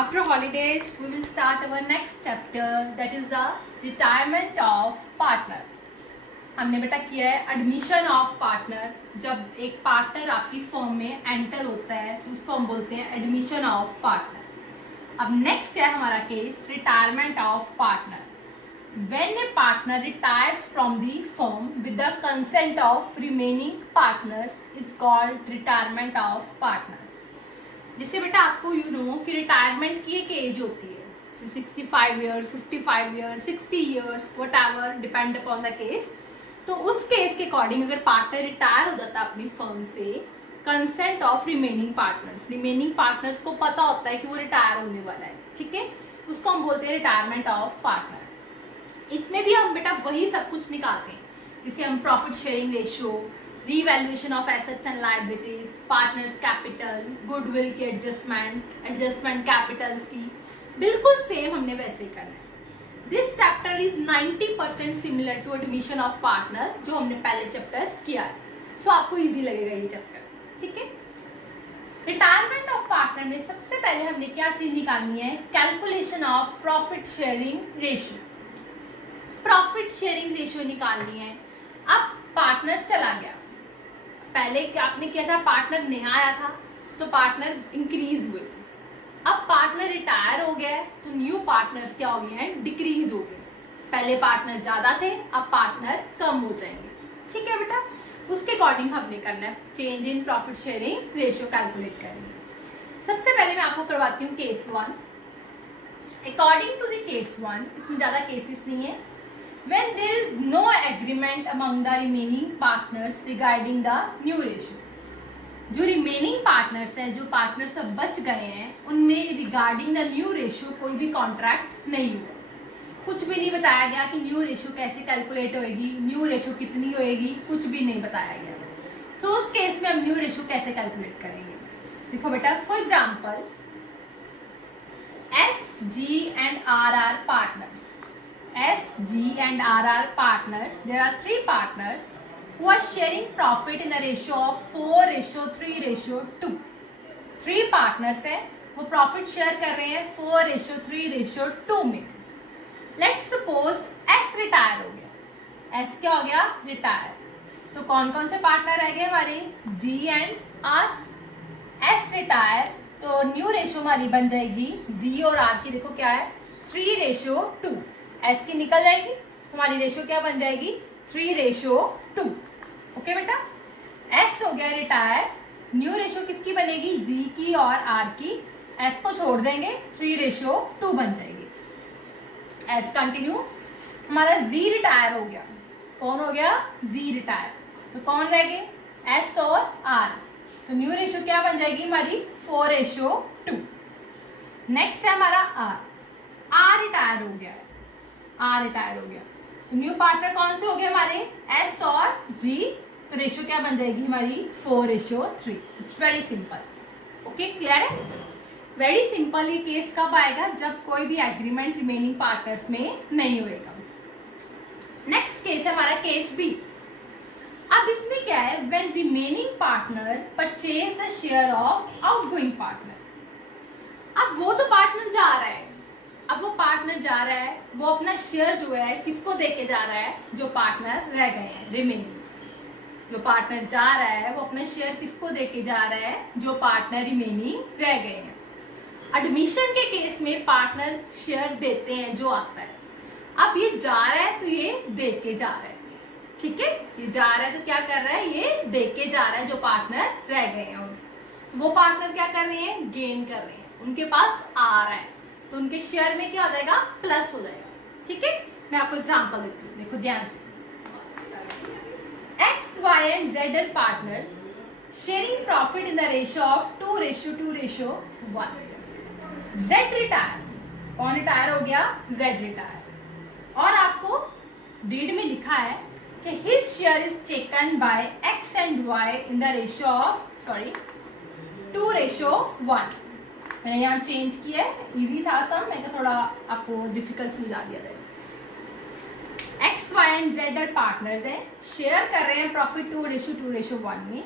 After holidays, we will start our next chapter, that is the retirement of partner. हमने बेटा किया है admission of partner. जब एक पार्टनर आपकी फर्म में एंटर होता है तो उसको हम बोलते हैं एडमिशन ऑफ पार्टनर. अब नेक्स्ट है हमारा case retirement of partner. When a partner retires from the firm with the consent of remaining partners is called retirement of partner. जिससे बेटा आपको कि रिटायरमेंट की एक एज होती है, 65 years, 55 years, 60 years, what ever depend upon the case. तो उस केस के अकॉर्डिंग अगर पार्टनर रिटायर हो जाता है अपनी फर्म से, कंसेंट ऑफ रिमेनिंग पार्टनर्स को पता होता है कि वो रिटायर होने वाला है, ठीक है, उसको हम बोलते हैं रिटायरमेंट ऑफ पार्टनर. इसमें भी हम बेटा वही सब कुछ निकालते हैं, जिसे हम profit sharing ratio, revaluation of assets and liabilities, partners capital, goodwill की एडजस्टमेंट कैपिटल्स की, बिल्कुल सेम हमने वैसे ही करना है. This chapter is 90% similar to admission of partner जो हमने पहले चैप्टर किया है. सो आपको इजी लगेगा ये चैप्टर, ठीक है. रिटायरमेंट ऑफ पार्टनर में सबसे पहले हमने क्या चीज निकालनी है, calculation of profit sharing ratio. Profit sharing ratio निकालनी है. अब पार्टनर चला गया, पहले आपने किया था पार्टनर नया आया था तो पार्टनर इंक्रीज हुए. अब पार्टनर रिटायर हो गया तो न्यू पार्टनर्स क्या हो गए हैं, डिक्रीज हो गए. पहले पार्टनर ज्यादा थे, अब पार्टनर कम हो जाएंगे, ठीक है बेटा. उसके अकॉर्डिंग हमने करना है change in profit sharing ratio calculate करेंगे. सबसे पहले मैं आपको करवाती हूँ case 1. According to the case 1, इसमें ज्यादा केसेस नहीं है. When there is no agreement among the remaining partners regarding the new ratio, जो रिमेनिंग पार्टनर्स हैं, जो पार्टनर्स अब बच गए हैं, उनमें रिगार्डिंग द न्यू रेशियो कोई भी कॉन्ट्रैक्ट नहीं हुआ. कुछ भी नहीं बताया गया कि न्यू रेशियो कैसे कैलकुलेट होएगी, न्यू रेशियो कितनी होएगी, कुछ भी नहीं बताया गया. सो उस केस में हम न्यू रेशियो कैसे कैलकुलेट करेंगे. देखो बेटा, for example S, G and R are partners. S, G and R are partners. There are 3 partners who are sharing profit in a ratio of 4:3:2. 3 partners है, वो प्रॉफिट शेयर कर रहे हैं 4:3:2 में. Let's suppose S रिटायर हो गया. S क्या हो गया, रिटायर. तो कौन कौन से पार्टनर रह गए हमारे, G and R. S retire तो न्यू रेशियो हमारी बन जाएगी G और R की, देखो क्या है, 3:2. S की निकल जाएगी, हमारी रेशियो क्या बन जाएगी, 3:2. ओके बेटा, S हो गया रिटायर, न्यू रेशियो किसकी बनेगी, G की और R की. S को छोड़ देंगे, 3:2 बन जाएगी. एज कंटिन्यू, हमारा Z रिटायर हो गया. कौन हो गया, Z रिटायर. तो कौन रह गए, S और R. तो न्यू रेशियो क्या बन जाएगी हमारी, 4:2. नेक्स्ट है हमारा R रिटायर हो गया है. R रिटायर हो गया तो न्यू पार्टनर कौन से हो गए हमारे, S और G. तो रेशियो क्या बन जाएगी हमारी, 4:3. It's very simple. Okay, clear है. Very simple. ये केस कब आएगा, जब कोई भी एग्रीमेंट रिमेनिंग पार्टनर्स में नहीं होएगा. नेक्स्ट केस है हमारा केस B. अब इसमें क्या है, when remaining partner purchase the share of outgoing partner. अब वो तो पार्टनर जा रहा है, वो अपना शेयर जो है किसको देके जा रहा है, जो पार्टनर रह गए हैं रिमेनिंग. जो पार्टनर जा रहा है वो अपना शेयर किसको देके जा रहा है, जो पार्टनर रिमेनिंग रह गए हैं. एडमिशन के केस में पार्टनर शेयर देते हैं जो आता है. अब ये जा रहा है तो ये देके जा रहा है, ठीक है. ये जा रहा है तो क्या कर रहा है, ये देके जा रहा है जो पार्टनर रह गए हैं. तो वो पार्टनर क्या कर रहे हैं, गेन कर रहे हैं, उनके पास आ रहा है, तो उनके शेयर में क्या हो जाएगा, प्लस हो जाएगा, ठीक है. मैं आपको एग्जांपल देती हूँ, देखो ध्यान से. X, Y and Z are partners sharing profit in the ratio of 2:2:1. Z retire, कौन रिटायर हो गया, Z रिटायर. और आपको डीड में लिखा है कि his share is taken by X and Y in the ratio of 2:1. मैंने यहाँ चेंज किया है, इजी था सब, मैं तो थोड़ा आपको डिफिकल्ट समझा दिया था. X, Y and Z are partners हैं, शेयर कर रहे हैं प्रॉफिट 2:2:1 में.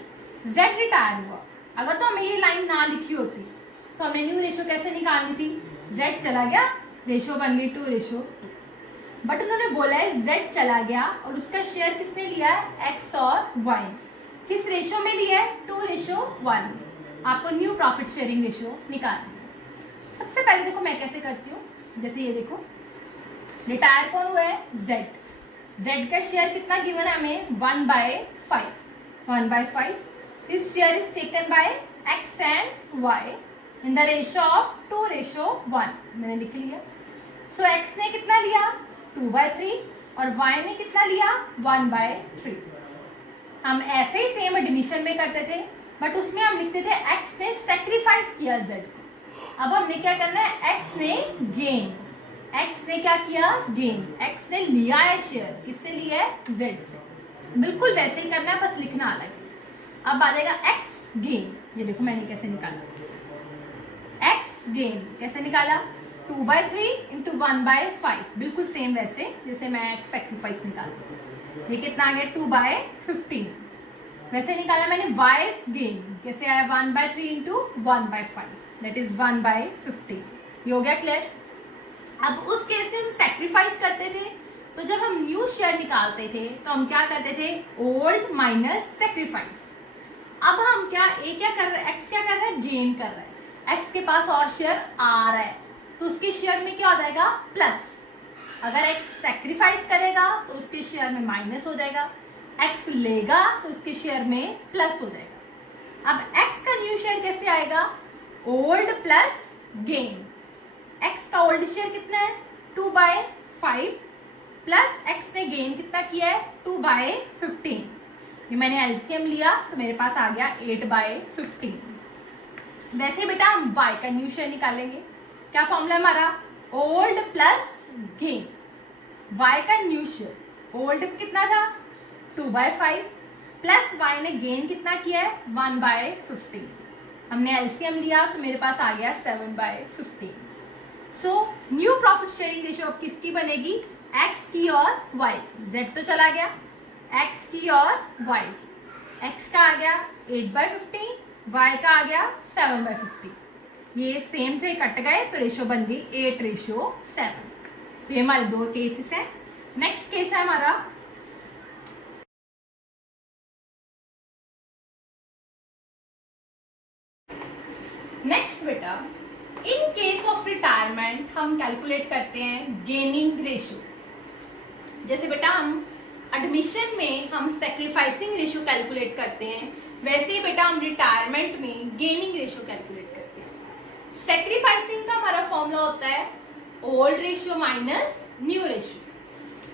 Z रिटायर हुआ. अगर तो हमें ये लाइन ना लिखी होती तो हमने न्यू रेशियो कैसे निकालनी थी, z चला गया, रेशियो बन गई 2:2, बट उन्होंने बोला है z चला गया और उसका शेयर किसने लिया है, x और y। किस रेशियो में लिया है, 2:1। आपको न्यू प्रॉफिट शेयरिंग रेशियो निकालनी है। सबसे पहले देखो मैं कैसे करती हूँ, जैसे ये देखो रिटायर कौन हुआ है, z का शेयर कितना गिवन है हमें, 1/5। 1/5 this share is taken by x and y in the ratio of 2:1। मैंने लिख लिया। सो x ने कितना लिया, 2/3 और y ने कितना लिया, 1/3। हम ऐसे ही सेम एडमिशन में करते थे, बट उसमें हम लिखते थे x ने सेक्रीफाइस किया z को। अब हमने क्या करना है, x ने गेन, x ने क्या किया, गेन, x ने लिया है शेयर, किससे लिया है, z से। बिल्कुल वैसे ही करना है, बस लिखना अलग है। अब आ जाएगा x गेन, ये देखो मैंने कैसे निकाला, x गेन कैसे निकाला, 2/3 इंटू 1/5, बिल्कुल सेम वैसे जैसे मैं x सेक्रीफाइस निकाला। ये कितना आ गया, 2/15। वैसे निकाला मैंने y गेन, कैसे आया, 1/3 इंटू 1/5, दैट इज 1/15। ये हो गया क्लियर। अब उस केस में हम सेक्रीफाइस करते थे, तो जब हम न्यू शेयर निकालते थे तो हम क्या करते थे, ओल्ड माइनस सेक्रीफाइस। अब हम क्या, ए क्या कर रहे हैं, एक्स क्या कर रहा है, गेन कर रहा है। एक्स के पास और शेयर आ रहा है, तो उसके शेयर में क्या हो जाएगा, प्लस। अगर एक्स सेक्रीफाइस करेगा तो उसके शेयर में माइनस हो जाएगा, एक्स लेगा तो उसके शेयर में प्लस हो जाएगा। अब एक्स का न्यू शेयर कैसे आएगा, ओल्ड प्लस गेन। एक्स का ओल्ड शेयर कितना है, 2/5 प्लस एक्स ने गेन कितना किया है, 2/15। ये मैंने एलसीएम लिया तो मेरे पास आ गया 8/15। वैसे बेटा हम y का न्यू शेयर निकालेंगे। क्या फॉर्मूला हमारा, ओल्ड प्लस गेन। y का न्यू शेयर, ओल्ड कितना था, 2/5 प्लस y ने गेन कितना किया है, 1/15। हमने एलसीएम लिया तो मेरे पास आ गया 7/15। So new profit sharing ratio अब किसकी बनेगी, x की और y की। z तो चला गया, x की और y की। x का आ गया 8/15, y का आ गया 7/15। ये सेम थे, कट गए तो रेशियो बन गई 8:7। तो ये हमारे दो केसेस हैं। नेक्स्ट केस है हमारा नेक्स्ट बेटा, इन केस ऑफ रिटायरमेंट हम कैलकुलेट करते हैं गेनिंग रेशियो। जैसे बेटा हम एडमिशन में हम सेक्रीफाइसिंग रेशियो कैलकुलेट करते हैं, वैसे ही बेटा हम रिटायरमेंट में गेनिंग रेशियो कैलकुलेट करते हैं। सेक्रीफाइसिंग का हमारा फॉर्मूला होता है old ratio minus new ratio.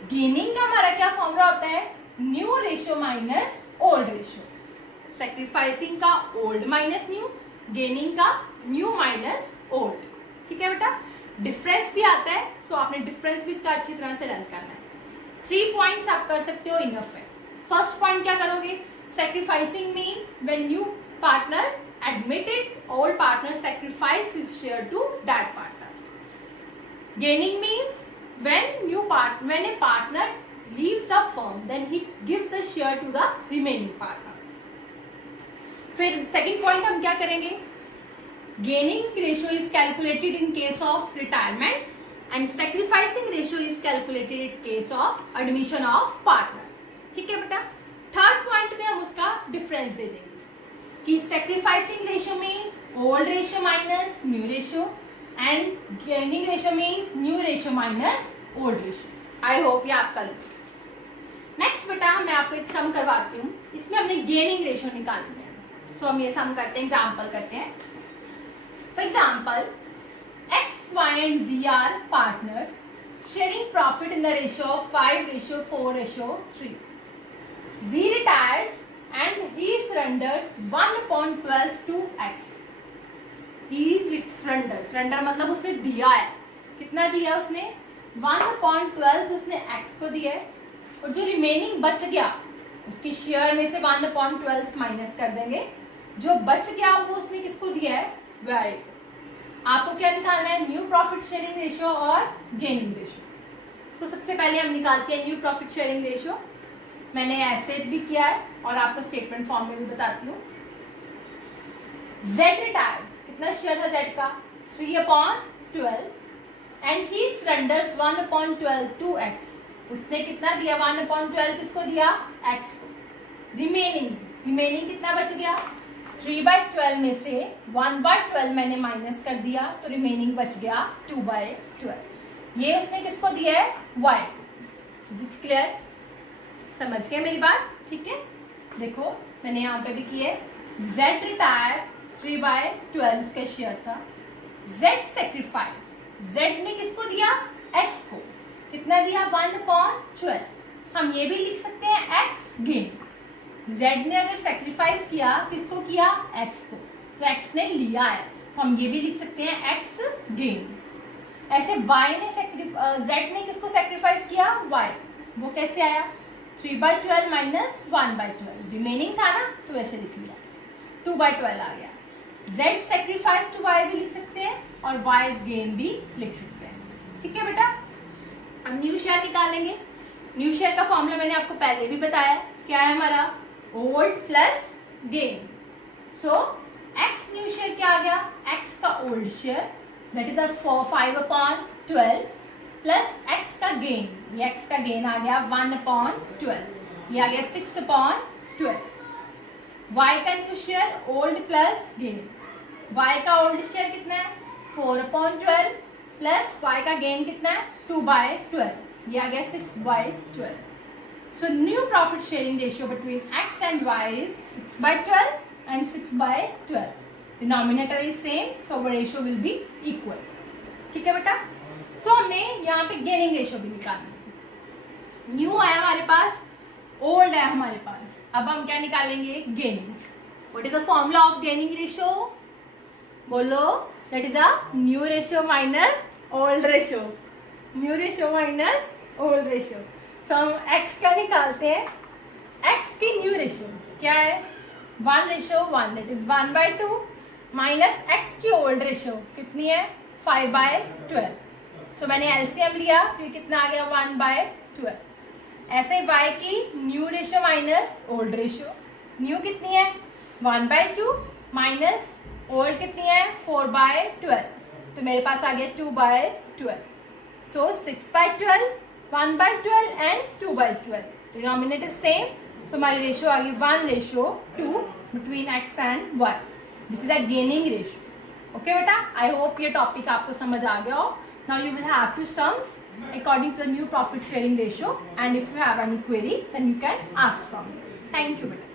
Gaining का हमारा क्या फॉर्मूला होता है, new ratio minus old ratio. Sacrificing का ओल्ड माइनस न्यू, गेनिंग का न्यू माइनस ओल्ड। ठीक है बेटा, डिफरेंस भी आता है, सो आपने डिफरेंस भी इसका अच्छी तरह से लर्न करना है। 3 पॉइंट्स आप कर सकते हो, इनफ है। फर्स्ट पॉइंट क्या करोगे, sacrificing means when new partner admitted old partner sacrifice his share to that partner. Gaining means when a partner leaves a firm, then he gives a share to the remaining partner. फिर second point हम क्या करेंगे, gaining ratio is calculated in case of retirement and sacrificing ratio is calculated in case of admission of partner. ठीक है बेटा, third point में हम उसका डिफरेंस दे देंगे कि sacrificing ratio means old ratio minus new ratio and gaining ratio means new ratio minus old ratio. I hope ये आप कर लो। नेक्स्ट बेटा मैं आपको एक सम करवाती हूँ, इसमें हमने गेनिंग रेशियो निकालनी है। सो हम ये सम करते हैं, एग्जाम्पल करते हैं। For example X Y and Z are partners sharing profit in the ratio of 5:4:3। Z retires and he surrenders 1/12 to X. He surrender मतलब उसने दिया है, कितना दिया उसने, 1/12 उसने X को दिया है, और जो रिमेनिंग बच गया उसकी शेयर में से 1/12 माइनस कर देंगे, जो बच गया वो उसने किसको दिया है, Y। आपको क्या निकालना है, न्यू प्रॉफिट शेयरिंग रेशियो और गेनिंग रेशियो। तो सबसे पहले हम निकालते हैं न्यू प्रॉफिट शेयरिंग रेशियो। मैंने ऐसे भी किया है और आपको स्टेटमेंट फॉर्म में भी बताती हूँ। Z रिटायर्स कितना शेयर था जेड का 3/12 and he surrenders 1/12 to X. उसने कितना दिया 1/12 किसको दिया एक्स को। रिमेनिंग कितना बच गया 3/12 में से 1/12 मैंने माइनस कर दिया तो रिमेनिंग बच गया 2/12। ये उसने किसको दिया है वाई। क्लियर, समझ गए मेरी बात, ठीक है। देखो मैंने यहाँ पे भी किए z रिटायर 3/12 उसका शेयर था, z सेक्रीफाइस, z ने किसको दिया x को, कितना दिया 1/12। हम ये भी लिख सकते हैं x गेन। z ने अगर सेक्रीफाइस किया किसको किया x को, तो x ने लिया है, तो हम ये भी लिख सकते हैं x गेन। ऐसे y ने z ने किसको सेक्रीफाइस किया y, वो कैसे आया 3/12 माइनस 1/12, रिमेनिंग था ना तो वैसे लिख लिया 2/12 आ गया। z सेक्रीफाइस टू y भी लिख सकते हैं और y गेन भी लिख सकते हैं, ठीक है बेटा। अब न्यू शेयर निकालेंगे। न्यू शेयर का फॉर्मूला मैंने आपको पहले भी बताया, क्या है हमारा ओल्ड प्लस गेन। सो x न्यू शेयर क्या आ गया, x का old share that is 5/12 plus x का गेन, ये x का गेन आ गया 1/12, ये आ गया 6/12। y का new share old plus gain, y का ओल्ड शेयर कितना है 4/12 प्लस y का गेन कितना है 2/12, ये आ गया 6/12। So new profit sharing ratio between x and y is 6/12 and 6/12। Denominator is same, so our ratio will be equal, ठीक है बेटा। सो हमने यहाँ पे गेनिंग रेशियो भी निकालना। न्यू है हमारे पास, ओल्ड है हमारे पास, अब हम क्या निकालेंगे gaining. What is the formula of gaining ratio, बोलो that is a new ratio minus old ratio, new ratio minus old ratio. So हम x का निकालते हैं, x की न्यू रेशियो क्या है 1:1 दैट इज 1/2 माइनस x की ओल्ड रेशियो कितनी है 5/12। सो मैंने एलसीएम लिया तो ये कितना आ गया 1/12। ऐसे y की new ratio minus old ratio, new कितनी है 1/2 माइनस ओल्ड कितनी है 4/12, तो मेरे पास आ गया 2/12। सो 6/12, 1/12 एंड 2/12, डिनोमिनेटर सेम, सो हमारी रेशियो आ गई 1:2 between x and y। This is a gaining ratio. Okay बेटा, आई होप ये टॉपिक आपको समझ आ गया हो। Now you will have to sums according to the new profit sharing ratio, and if you have any query then you can ask from me. Thank you बेटा।